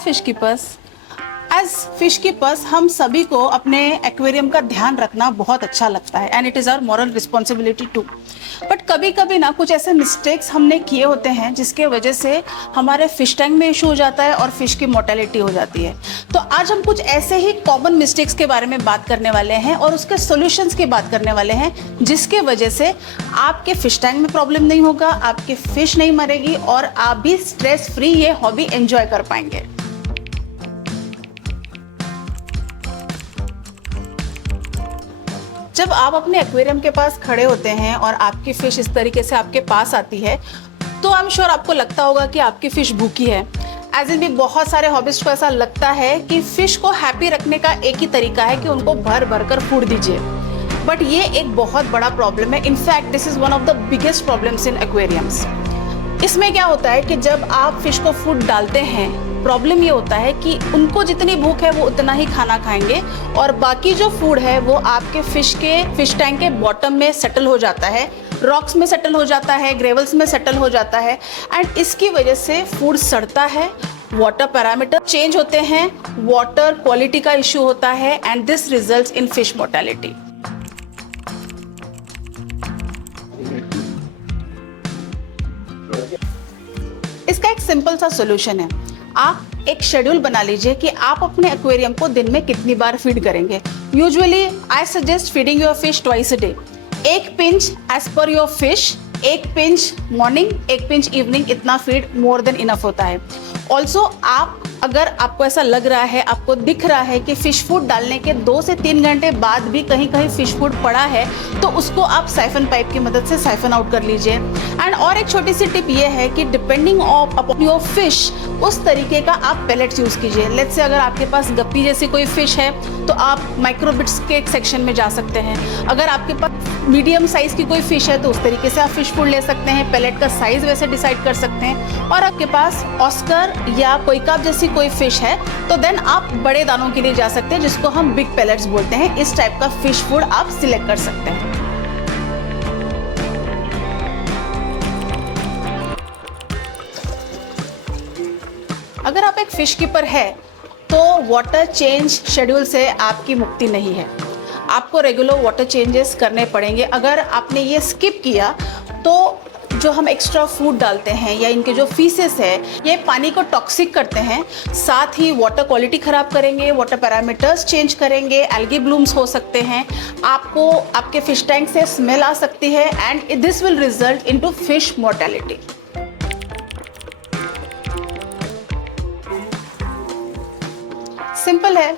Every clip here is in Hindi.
Fish keepers. As fish keepers हम सभी को अपने एक्वेरियम का ध्यान रखना बहुत अच्छा लगता है and it is our moral responsibility too. But कभी कभी ना कुछ ऐसे मिस्टेक्स हमने किए होते हैं जिसके वजह से हमारे फिश टैंक में इशू हो जाता है और फिश की मोर्टेलिटी हो जाती है। तो आज हम कुछ ऐसे ही कॉमन मिस्टेक्स के बारे में बात करने वाले हैं और उसके सॉल्यूशंस की बात करने वाले हैं जिसके वजह से आपके फिश टैंक में प्रॉब्लम नहीं होगा, आपकी फिश नहीं मरेगी और आप भी स्ट्रेस फ्री ये हॉबी एंजॉय कर पाएंगे। जब आप अपने एक्वेरियम के पास खड़े होते हैं और आपकी फिश इस तरीके से आपके पास आती है तो आई एम श्योर आपको लगता होगा कि आपकी फिश भूखी है। एज इन भी बहुत सारे हॉबिस्ट को ऐसा लगता है कि फिश को हैप्पी रखने का एक ही तरीका है कि उनको भर भर कर फूड दीजिए, बट ये एक बहुत बड़ा प्रॉब्लम है। In fact this is one of the biggest problems in aquariums. इसमें क्या होता है कि जब आप फिश को फूड डालते हैं, प्रॉब्लम ये होता है कि उनको जितनी भूख है वो उतना ही खाना खाएंगे और बाकी जो फूड है वो आपके फिश टैंक के बॉटम में सेटल हो जाता है, रॉक्स में सेटल हो जाता है, ग्रेवल्स में सेटल हो जाता है एंड इसकी वजह से फूड सड़ता है, वाटर पैरामीटर चेंज होते हैं, वाटर क्वालिटी का इश्यू होता है and this results in fish mortality. इसका एक सिंपल सा सॉल्यूशन है। आप एक शेड्यूल बना लीजिए कि आप अपने एक्वेरियम को दिन में कितनी बार फीड करेंगे। Usually I suggest feeding your fish twice a day. एक pinch as per your fish, एक पिंच मॉर्निंग, एक पिंच इवनिंग, इतना फीड मोर देन इनफ होता है। ऑल्सो अगर आपको ऐसा लग रहा है, आपको दिख रहा है कि फिश फूड डालने के 2 से 3 घंटे बाद भी कहीं कहीं फिश फूड पड़ा है तो उसको आप साइफन पाइप की मदद से साइफन आउट कर लीजिए। एंड और एक छोटी सी टिप ये है कि डिपेंडिंग अपॉन योर फिश उस तरीके का आप पेलेट्स यूज़ कीजिए। लेट्स से अगर आपके पास गप्पी जैसी कोई फिश है तो आप माइक्रोबिट्स के सेक्शन में जा सकते हैं। अगर आपके पास मीडियम साइज़ की कोई फिश है तो उस तरीके से आप फिश फूड ले सकते हैं, पेलेट का साइज़ वैसे डिसाइड कर सकते हैं। और आपके पास ऑस्कर या कोई काप जैसी कोई फिश है तो देन आप बड़े दानों के लिए जा सकते हैं जिसको हम बिग पेलेट्स बोलते हैं। इस टाइप का फिश फूड आप सिलेक्ट कर सकते हैं। अगर आप एक फिश कीपर है तो वाटर चेंज शेड्यूल से आपकी मुक्ति नहीं है, आपको रेगुलर वाटर चेंजेस करने पड़ेंगे। अगर आपने ये स्किप किया तो जो हम एक्स्ट्रा फूड डालते हैं या इनके जो फीसेस है ये पानी को टॉक्सिक करते हैं, साथ ही वाटर क्वालिटी ख़राब करेंगे, वाटर पैरामीटर्स चेंज करेंगे, एल्गी ब्लूम्स हो सकते हैं, आपको आपके फिश टैंक से स्मेल आ सकती है and this will result into fish mortality. Simple है,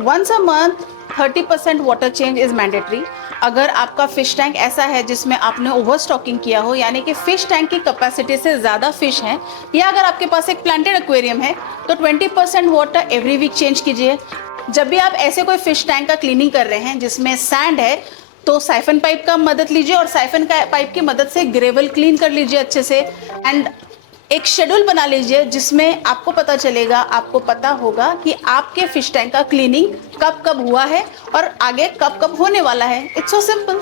once a month 30% water change is mandatory. अगर आपका फिश टैंक ऐसा है जिसमें आपने ओवर स्टॉकिंग किया हो, यानी कि फिश टैंक की कैपेसिटी से ज़्यादा फिश हैं, या अगर आपके पास एक प्लांटेड एक्वेरियम है तो 20% वाटर एवरी वीक चेंज कीजिए। जब भी आप ऐसे कोई फिश टैंक का क्लीनिंग कर रहे हैं जिसमें सैंड है तो साइफन पाइप का मदद लीजिए और साइफन पाइप की मदद से ग्रेवल क्लीन कर लीजिए अच्छे से। एंड एक शेड्यूल बना लीजिए जिसमें आपको पता चलेगा, आपको पता होगा कि आपके फिश टैंक का क्लीनिंग कब कब हुआ है और आगे कब कब होने वाला है। It's so simple.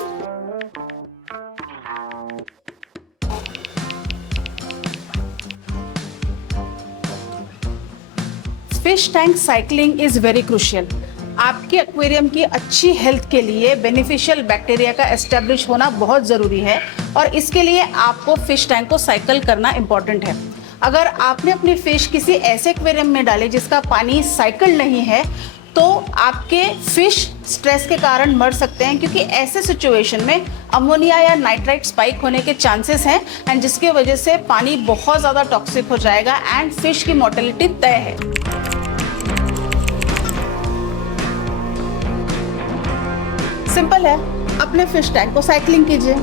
Fish tank cycling is very crucial. आपके एक्वेरियम की अच्छी हेल्थ के लिए बेनिफिशियल बैक्टीरिया का एस्टेब्लिश होना बहुत ज़रूरी है और इसके लिए आपको फिश टैंक को साइकिल करना इम्पॉर्टेंट है। अगर आपने अपनी फिश किसी ऐसे एक्वेरियम में डाली जिसका पानी साइकिल नहीं है तो आपके फिश स्ट्रेस के कारण मर सकते हैं, क्योंकि ऐसे सिचुएशन में अमोनिया या नाइट्राइट स्पाइक होने के चांसेस हैं एंड जिसकी वजह से पानी बहुत ज़्यादा टॉक्सिक हो जाएगा एंड फिश की मोर्टेलिटी तय है। सिंपल है, अपने फिश टैंक को साइकिलिंग कीजिए।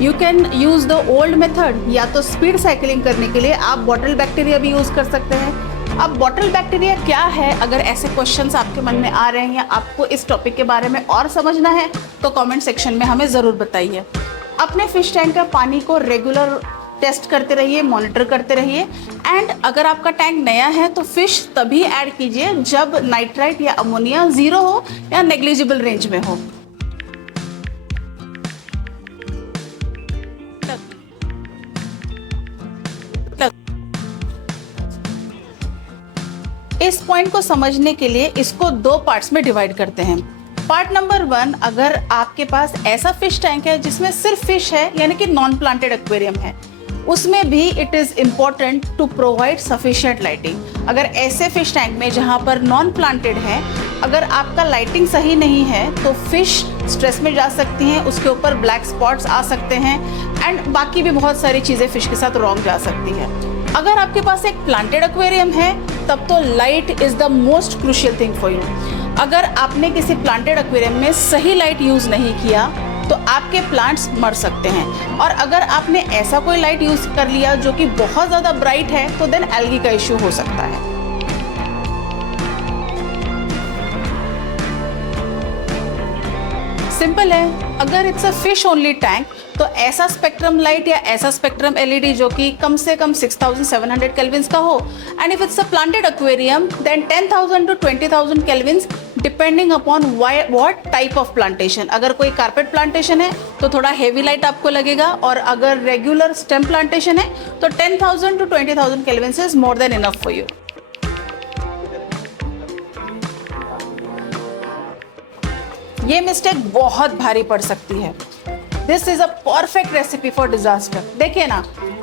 You can use the old method, या तो स्पीड साइकिलिंग करने के लिए आप बॉटल बैक्टीरिया भी यूज़ कर सकते हैं। अब बॉटल बैक्टीरिया क्या है, अगर ऐसे क्वेश्चंस आपके मन में आ रहे हैं या आपको इस टॉपिक के बारे में और समझना है तो कमेंट सेक्शन में हमें ज़रूर बताइए। अपने फिश टैंक का पानी को रेगुलर टेस्ट करते रहिए, मॉनिटर करते रहिए एंड अगर आपका टैंक नया है तो फिश तभी ऐड कीजिए जब नाइट्राइट या अमोनिया 0 हो या नेग्लिजिबल रेंज में हो। इस पॉइंट को समझने के लिए इसको 2 पार्ट्स में डिवाइड करते हैं। पार्ट नंबर 1, अगर आपके पास ऐसा फिश टैंक है जिसमें सिर्फ फिश है, यानी कि नॉन प्लांटेड एक्वेरियम है, उसमें भी it is important to provide sufficient lighting. अगर ऐसे फिश टैंक में जहाँ पर नॉन प्लांटेड है, अगर आपका लाइटिंग सही नहीं है तो फिश स्ट्रेस में जा सकती हैं, उसके ऊपर ब्लैक स्पॉट्स आ सकते हैं एंड बाकी भी बहुत सारी चीज़ें फिश के साथ रॉन्ग जा सकती है। अगर आपके पास एक प्लांटेड एक्वेरियम है तब तो light is the most crucial thing for you. अगर आपने किसी प्लांटेड एक्वेरियम में सही लाइट यूज़ नहीं किया तो आपके प्लांट्स मर सकते हैं, और अगर आपने ऐसा कोई लाइट यूज़ कर लिया जो कि बहुत ज़्यादा ब्राइट है तो देन एल्गी का इश्यू हो सकता है। सिंपल है, अगर it's a fish only tank तो ऐसा स्पेक्ट्रम लाइट या ऐसा स्पेक्ट्रम एलईडी जो कि कम से कम 6700 केल्विन्स का हो, and if it's a planted aquarium then 10,000 to 20,000 kelvins depending upon what type of plantation. अगर कोई कारपेट प्लांटेशन है तो थोड़ा हेवी लाइट आपको लगेगा, और अगर रेगुलर स्टेम प्लांटेशन है तो 10,000 to 20,000 kelvins is more than enough for you. ये मिस्टेक बहुत भारी पड़ सकती है। This is a perfect recipe for disaster. देखिए ना,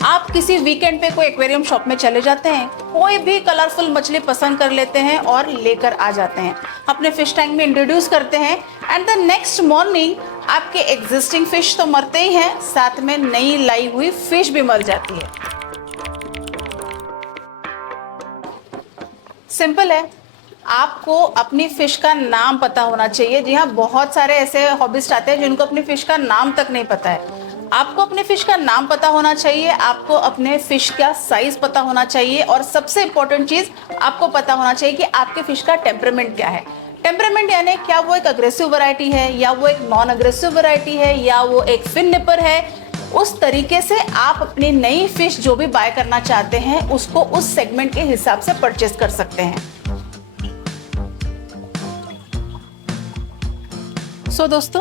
आप किसी वीकेंड पे कोई एक्वेरियम शॉप में चले जाते हैं, कोई भी कलरफुल मछली पसंद कर लेते हैं और लेकर आ जाते हैं, अपने फिश टैंक में इंट्रोड्यूस करते हैं, एंड द नेक्स्ट मॉर्निंग आपके एग्जिस्टिंग फिश तो मरते ही हैं, साथ में नई लाई हुई फिश भी मर जाती है। सिंपल है, आपको अपनी फिश का नाम पता होना चाहिए। जी हाँ, बहुत सारे ऐसे हॉबिस्ट आते हैं जिनको अपनी फिश का नाम तक नहीं पता है। आपको अपने फिश का नाम पता होना चाहिए, आपको अपने फिश का साइज पता होना चाहिए, और सबसे इंपॉर्टेंट चीज आपको पता होना चाहिए कि आपके फिश का टेम्परामेंट क्या है। टेम्परामेंट यानी क्या वो एक अग्रेसिव वैरायटी है, या वो एक नॉन अग्रेसिव वैरायटी है, या वो एक फिन निपर है। उस तरीके से आप अपनी नई फिश जो भी बाय करना चाहते हैं उसको उस सेगमेंट के हिसाब से परचेस कर सकते हैं। सो दोस्तों,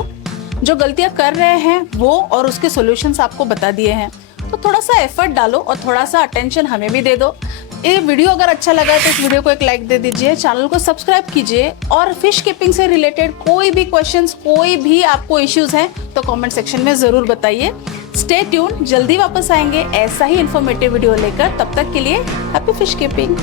जो गलतियां कर रहे हैं वो और उसके सॉल्यूशंस आपको बता दिए हैं, तो थोड़ा सा एफर्ट डालो और थोड़ा सा अटेंशन हमें भी दे दो। ये वीडियो अगर अच्छा लगा तो इस वीडियो को एक लाइक दे दीजिए, चैनल को सब्सक्राइब कीजिए, और फिश कीपिंग से रिलेटेड कोई भी क्वेश्चंस, कोई भी आपको इश्यूज हैं तो कमेंट सेक्शन में ज़रूर बताइए। स्टे ट्यून, जल्दी वापस आएंगे ऐसा ही इन्फॉर्मेटिव वीडियो लेकर। तब तक के लिए हैप्पी फिश कीपिंग।